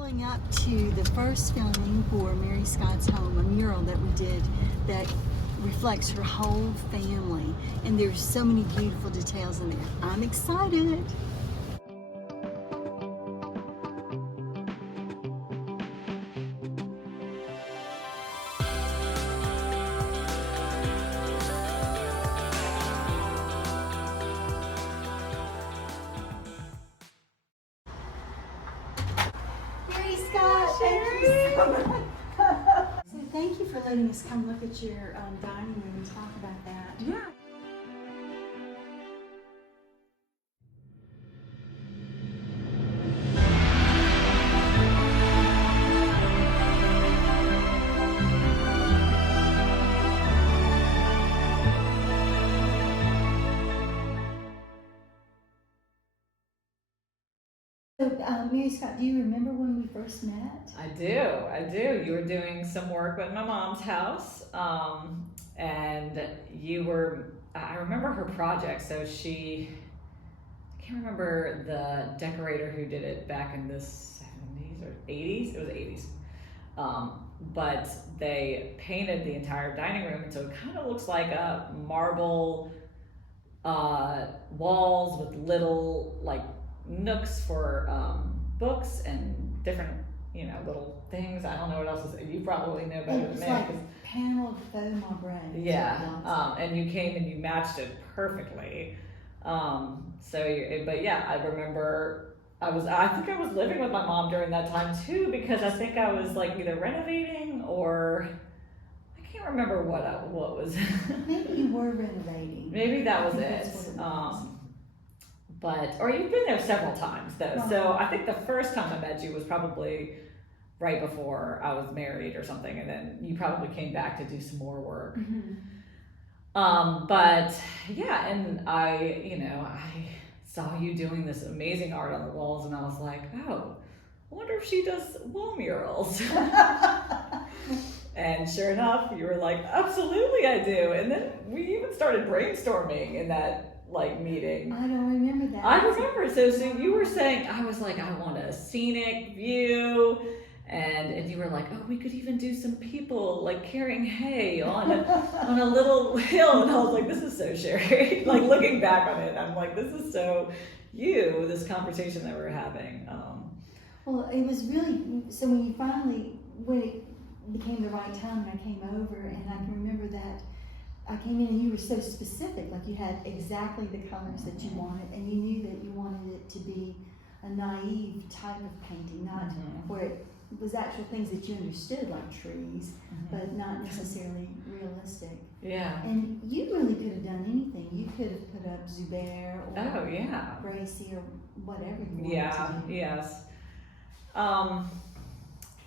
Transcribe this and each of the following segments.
Pulling up to the first filming for Mary Scott's home, a mural that we did that reflects her whole family, and there's so many beautiful details in there. I'm excited. Mary Scott, thank you so much. So thank you for letting us come look at your dining room and talk about that. Yeah. So, Mary Scott, do you remember when we first met? I do. You were doing some work at my mom's house, and I remember her project, so I can't remember the decorator who did it back in the 70s or 80s, it was 80s. But they painted the entire dining room, and so it kind of looks like a marble walls with little like nooks for books and different, little things. I don't know what else is. You probably know better than It's me. like paneled faux marbre. Yeah, and you came and you matched it perfectly. But yeah, I remember I think I was living with my mom during that time too, because I think I was like either renovating or I can't remember what was. Maybe you were renovating. Maybe that was I think it. that's what it was. Or you've been there several times though. Right. So I think the first time I met you was probably right before I was married or something, and then you probably came back to do some more work. Mm-hmm. But yeah, and I saw you doing this amazing art on the walls, and I was like, oh, I wonder if she does wall murals. And sure enough, you were like, absolutely I do. And then we even started brainstorming in that meeting. I don't remember that. I remember. So you were saying, I was like, I want a scenic view. And you were like, oh, we could even do some people like carrying hay on a little hill. And I was like, this is so Sherry. Like looking back on it, I'm like, this is so you, this conversation that we're having. Well, it was really, so when it became the right time and I came over, and I can remember that I came in and you were so specific, like you had exactly the colors that you wanted, and you knew that you wanted it to be a naive type of painting, not where it was actual things that you understood, like trees, but not necessarily realistic. Yeah. And you really could have done anything. You could have put up Zubair or Gracie or whatever you wanted to do. Yes.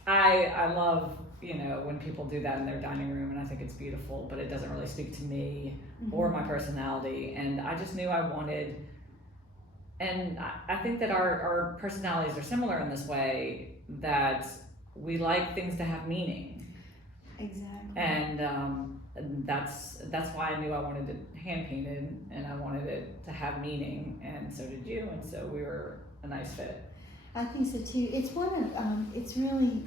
I love, when people do that in their dining room, and I think it's beautiful, but it doesn't really speak to me or my personality. And I just knew I wanted, and I think that our personalities are similar in this way, that we like things to have meaning. Exactly. And that's why I knew I wanted it hand painted, and I wanted it to have meaning, and so did you, and so we were a nice fit. I think so too. It's it's really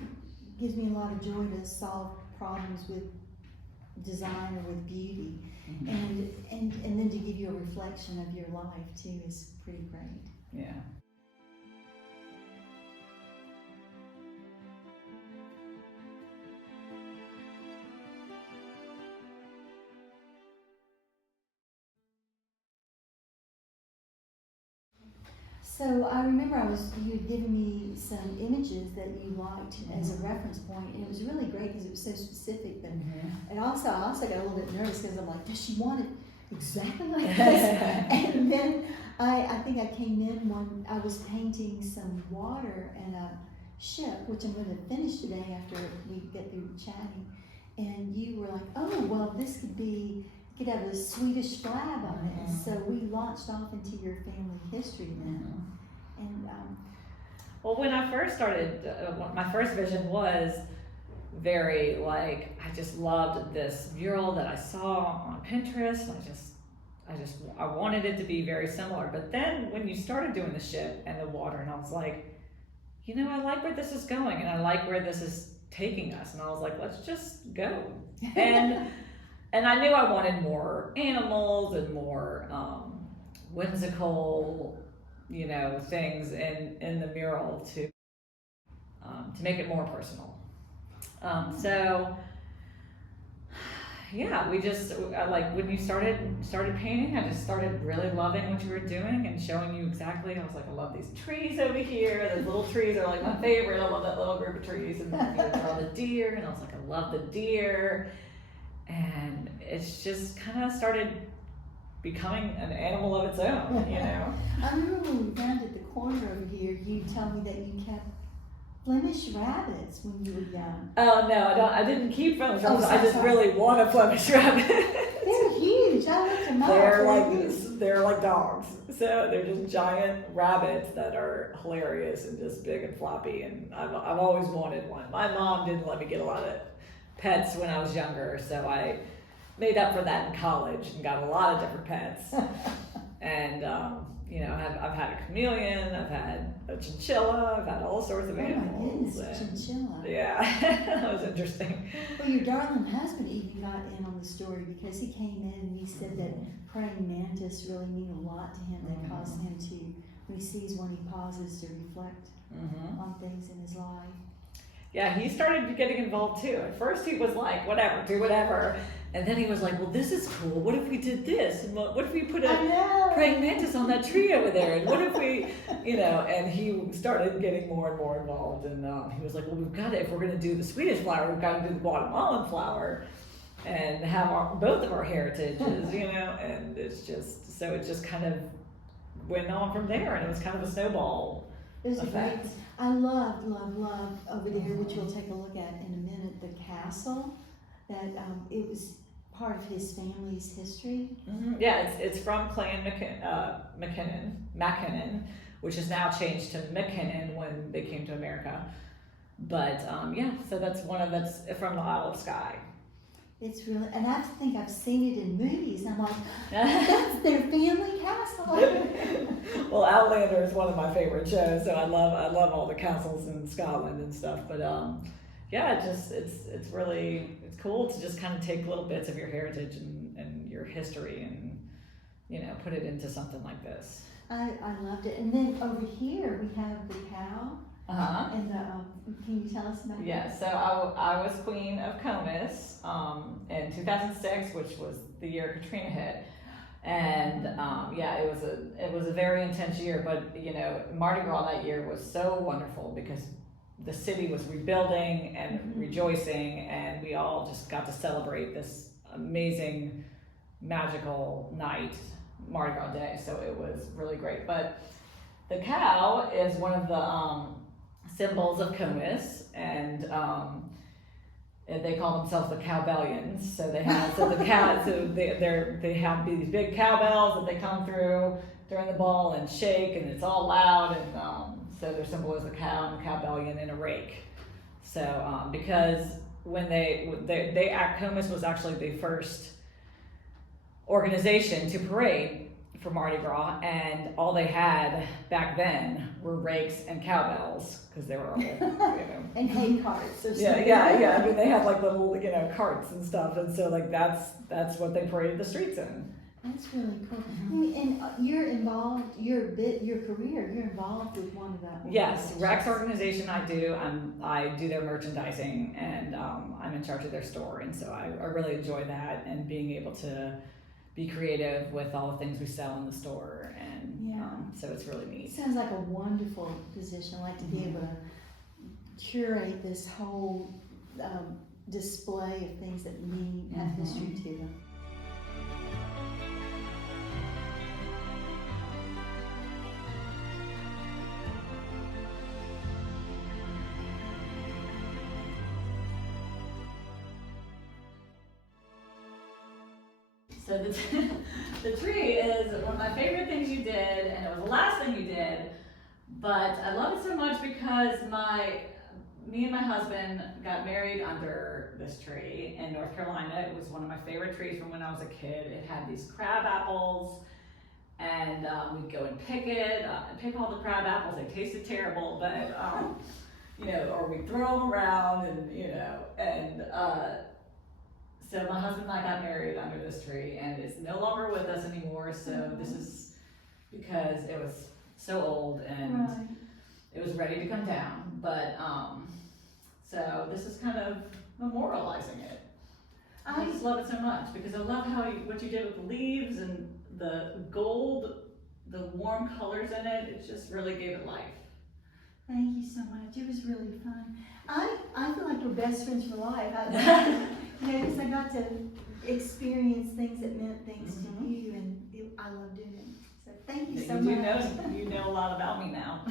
gives me a lot of joy to solve problems with design or with beauty, and then to give you a reflection of your life too is pretty great. Yeah. So I remember you had given me some images that you liked as a reference point, and it was really great because it was so specific. But I also got a little bit nervous because I'm like, does she want it exactly like this? And then I think I came in when I was painting some water and a ship, which I'm going to finish today after we get through chatting. And you were like, oh, well, this could have a Swedish flag on it. And so we launched off into your family history then. And well, when I first started, my first vision was very I just loved this mural that I saw on Pinterest. I wanted it to be very similar. But then when you started doing the ship and the water, and I was like, I like where this is going, and I like where this is taking us. And I was like, let's just go. And and I knew I wanted more animals and more whimsical, things in the mural to make it more personal. So yeah, we just like when you started painting, I just started really loving what you were doing and showing you exactly. I was like, I love these trees over here. Those little trees are like my favorite. I love that little group of trees, and you would draw the deer, and I was like, I love the deer, and it's just kind of started becoming an animal of its own, I remember when we found at the corner over here, you told me that you kept Flemish rabbits when you were young. Oh no, I didn't keep Flemish rabbits. Oh, I just really want a Flemish rabbit. They're huge. I looked them up. They're like dogs. So they're just giant rabbits that are hilarious and just big and floppy. And I've always wanted one. My mom didn't let me get a lot of pets when I was younger, so I made up for that in college and got a lot of different pets. And I've had a chameleon, I've had a chinchilla, I've had all sorts of animals. Oh my goodness, chinchilla. Yeah, that was interesting. Well, your darling husband even got in on the story because he came in and he said that praying mantis really mean a lot to him. That caused him to, when he sees one, he pauses to reflect on things in his life. Yeah, he started getting involved too. At first he was like, whatever, do whatever. And then he was like, well, this is cool. What if we did this? And what if we put a praying mantis on that tree over there? And what if we, and he started getting more and more involved. And he was like, well, we've got to, if we're going to do the Swedish flower, we've got to do the Guatemalan flower and have both of our heritages, and it's just, so it just kind of went on from there. And it was kind of a snowball effect. Great, I love over there, which we'll take a look at in a minute, the castle. That it was part of his family's history. Yeah, it's from Clan McKinnon, which is now changed to McKinnon when they came to America. But so that's from the Isle of Skye. It's really, and I think I've seen it in movies. I'm like, that's their family castle. Well, Outlander is one of my favorite shows, so I love all the castles in Scotland and stuff. But it's really cool to just kind of take little bits of your heritage and your history and put it into something like this. I loved it. And then over here we have the cow. And can you tell us about that? Yeah, so I was Queen of Comus in 2006, which was the year Katrina hit. And it was a very intense year, but Mardi Gras that year was so wonderful because the city was rebuilding and rejoicing, and we all just got to celebrate this amazing, magical night, Mardi Gras Day. So it was really great. But the cow is one of the symbols of Comus, and they call themselves the Cowbellions. So they have they have these big cowbells that they come through during the ball and shake, and it's all loud, and so their symbol is the cow and the cowbellion and a rake. So because when they Comus was actually the first organization to parade for Mardi Gras, and all they had back then were rakes and cowbells because they were all and hay carts. Yeah. I mean, they had like little carts and stuff, and so like that's what they paraded the streets in. That's really cool. And you're involved. Your career. You're involved with one of that. Yes, Rex organization. I do their merchandising, and I'm in charge of their store, and so I really enjoy that and being able to be creative with all the things we sell in the store, and so it's really neat. Sounds like a wonderful position. I like to be able to curate this whole display of things that mean have history to them. So the tree is one of my favorite things you did, and it was the last thing you did, but I love it so much because me and my husband got married under this tree in North Carolina. It was one of my favorite trees from when I was a kid. It had these crab apples, and we'd go and pick it, pick all the crab apples. They tasted terrible, but you know, or we'd throw them around, and you know, and so my husband and I got married under this tree, and it's no longer with us anymore. So this is because it was so old and it was ready to come down. But so this is kind of memorializing it. I just love it so much because I love what you did with the leaves and the gold, the warm colors in it. It just really gave it life. Thank you so much. It was really fun. I feel like we're best friends for life. You know, because I got to experience things that meant things to you, and I love doing it. So thank you so much. You know a lot about me now.